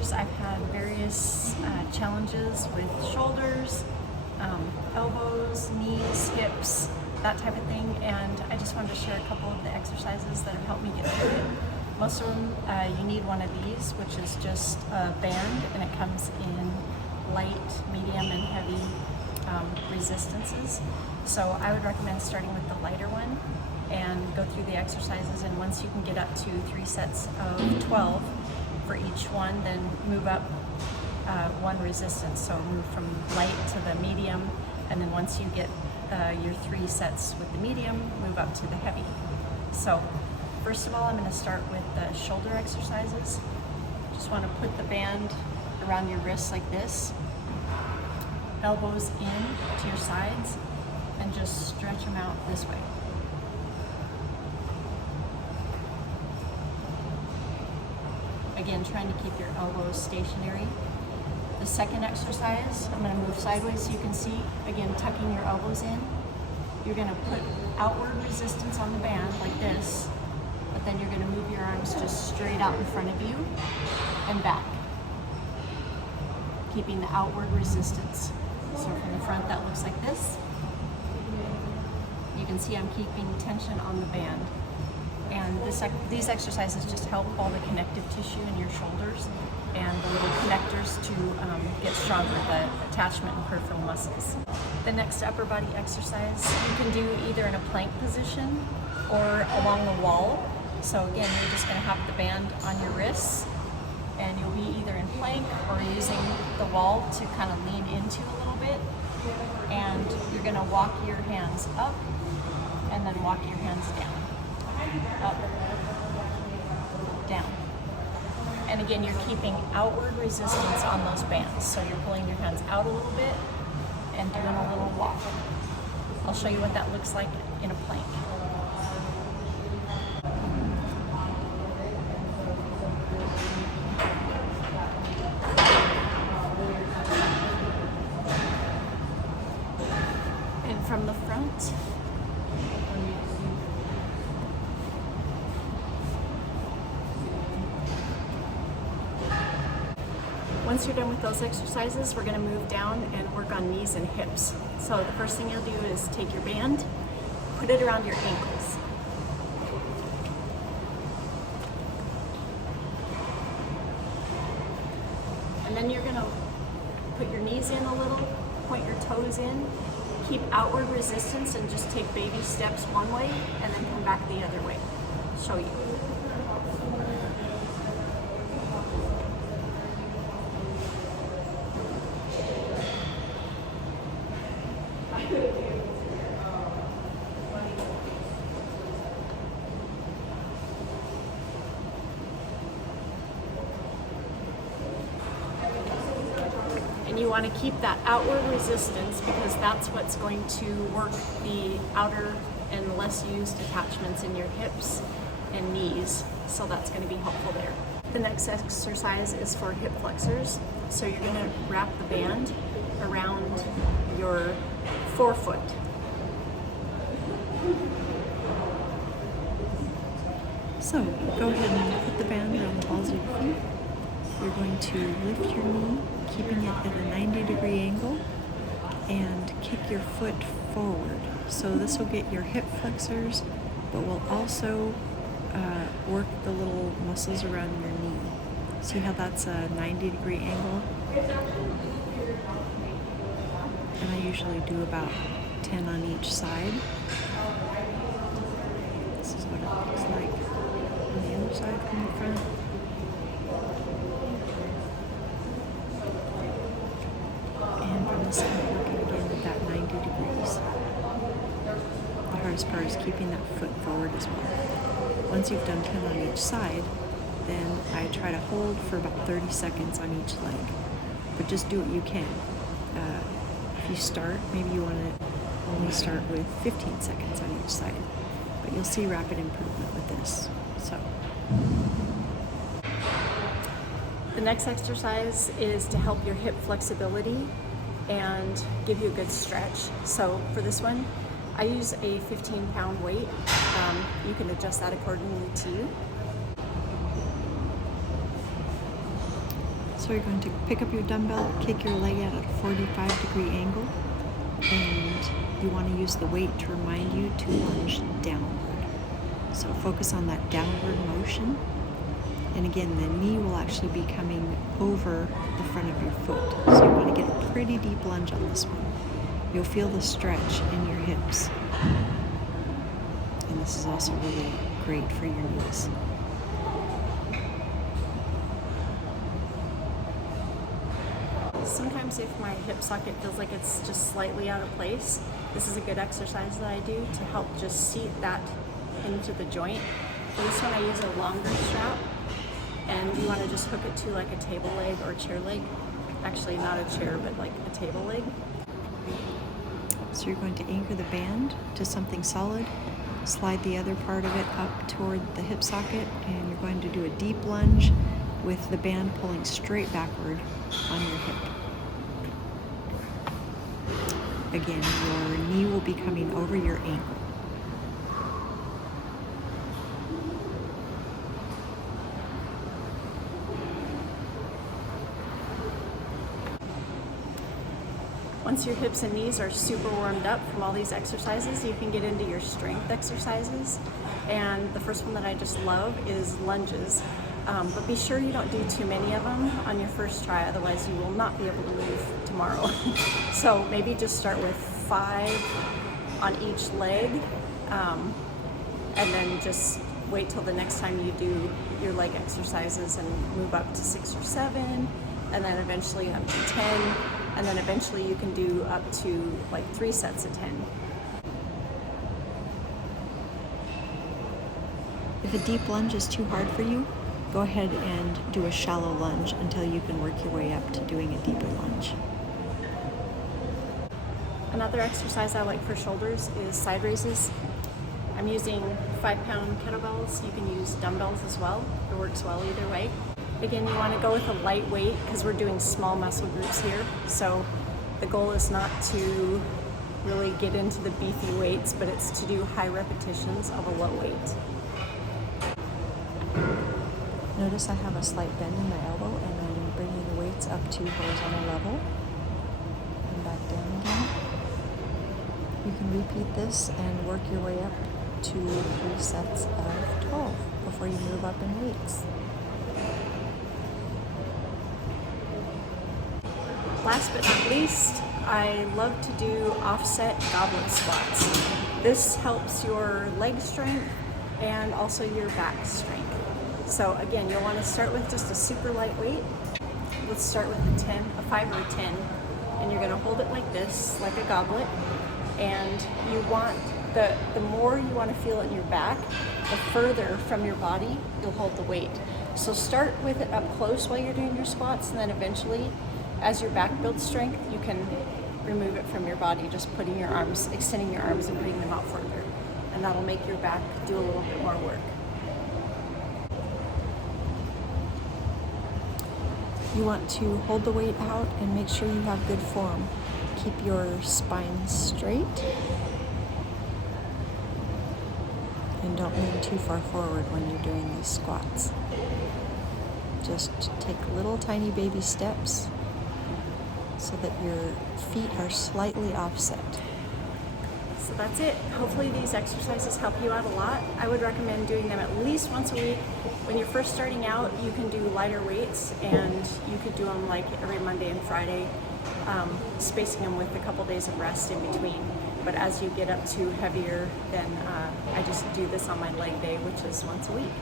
years, I've had various challenges with shoulders, elbows, knees, hips, that type of thing, and I just wanted to share a couple of the exercises that have helped me get through it. Most of them, you need one of these, which is just a band, and it comes in light, medium, and heavy resistances. So I would recommend starting with the lighter one and go through the exercises, and once you can get up to 3 sets of 12 for each one, then move up one resistance. So move from light to the medium, and then once you get your 3 sets with the medium, move up to the heavy. So first of all, I'm going to start with the shoulder exercises. Just want to put the band around your wrists like this, elbows in to your sides, and just stretch them out this way. Again, trying to keep your elbows stationary. The second exercise, I'm going to move sideways so you can see. Again, tucking your elbows in. You're going to put outward resistance on the band like this, but then you're going to move your arms just straight out in front of you and back, keeping the outward resistance. So from the front, that looks like this. You can see I'm keeping tension on the band. And these exercises just help all the connective tissue in your shoulders and the little connectors to get stronger, the attachment and peripheral muscles. The next upper body exercise you can do either in a plank position or along the wall. So again, you're just going to have the band on your wrists, and you'll be either in plank or using the wall to kind of lean into a little bit. And you're going to walk your hands up and then walk your hands down. Up, down. And again, you're keeping outward resistance on those bands. So you're pulling your hands out a little bit and doing a little walk. I'll show you what that looks like in a plank. And from the front, once you're done with those exercises, we're going to move down and work on knees and hips. So the first thing you'll do is take your band, put it around your ankles. And then you're going to put your knees in a little, point your toes in, keep outward resistance, and just take baby steps one way and then come back the other way. I'll show you. And you want to keep that outward resistance because that's what's going to work the outer and less used attachments in your hips and knees. So that's going to be helpful there. The next exercise is for hip flexors. So you're going to wrap the band around your forefoot. So go ahead and put the band around the balls of your feet. You're going to lift your knee, keeping it at a 90-degree angle, and kick your foot forward. So this will get your hip flexors, but will also work the little muscles around your knee. See how that's a 90-degree angle? And I usually do about 10 on each side. This is what it looks like on the other side from the front. And from the side, working again at that 90 degrees. The hardest part is keeping that foot forward as well. Once you've done 10 on each side, then I try to hold for about 30 seconds on each leg. But just do what you can. If you start, maybe you want to only start with 15 seconds on each side. But you'll see rapid improvement with this. So the next exercise is to help your hip flexibility and give you a good stretch. So for this one, I use a 15-pound weight. You can adjust that accordingly to you. So you're going to pick up your dumbbell, kick your leg out at a 45-degree angle, and you want to use the weight to remind you to lunge downward. So focus on that downward motion. And again, the knee will actually be coming over the front of your foot. So you want to get a pretty deep lunge on this one. You'll feel the stretch in your hips. And this is also really great for your knees. Sometimes if my hip socket feels like it's just slightly out of place, this is a good exercise that I do to help just seat that into the joint. For this one I use a longer strap, and you want to just hook it to like a table leg or chair leg. Actually not a chair, but like a table leg. So you're going to anchor the band to something solid, slide the other part of it up toward the hip socket, and you're going to do a deep lunge with the band pulling straight backward on your hip. Again, your knee will be coming over your ankle. Once your hips and knees are super warmed up from all these exercises, you can get into your strength exercises. And the first one that I just love is lunges. But be sure you don't do too many of them on your first try, otherwise you will not be able to move tomorrow. So maybe just start with 5 on each leg, and then just wait till the next time you do your leg exercises and move up to 6 or 7, and then eventually up to 10, and then eventually you can do up to like 3 sets of 10. If a deep lunge is too hard for you, go ahead and do a shallow lunge until you can work your way up to doing a deeper lunge. Another exercise I like for shoulders is side raises. I'm using 5-pound kettlebells. You can use dumbbells as well. It works well either way. Again, you want to go with a light weight because we're doing small muscle groups here. So the goal is not to really get into the beefy weights, but it's to do high repetitions of a low weight. Notice I have a slight bend in my elbow, and I'm bringing the weights up to horizontal level and back down again. You can repeat this and work your way up to 3 sets of 12 before you move up in weights. Last but not least, I love to do offset goblet squats. This helps your leg strength and also your back strength. So again, you'll want to start with just a super light weight. Let's start with a 5 or a 10, and you're going to hold it like this, like a goblet. And you want the more you want to feel it in your back, the further from your body you'll hold the weight. So start with it up close while you're doing your squats, and then eventually, as your back builds strength, you can remove it from your body, just putting your arms, extending your arms and putting them out further. And that'll make your back do a little bit more work. You want to hold the weight out and make sure you have good form. Keep your spine straight and don't lean too far forward when you're doing these squats. Just take little tiny baby steps so that your feet are slightly offset. So that's it. Hopefully these exercises help you out a lot. I would recommend doing them at least once a week. When you're first starting out, you can do lighter weights, and you could do them like every Monday and Friday, spacing them with a couple days of rest in between. But as you get up to heavier, then I just do this on my leg day, which is once a week.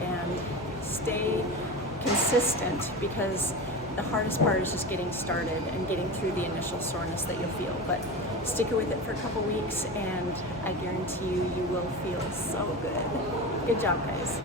And stay consistent, because the hardest part is just getting started and getting through the initial soreness that you'll feel. But stick with it for a couple weeks, and I guarantee you, you will feel so good. Good job, guys.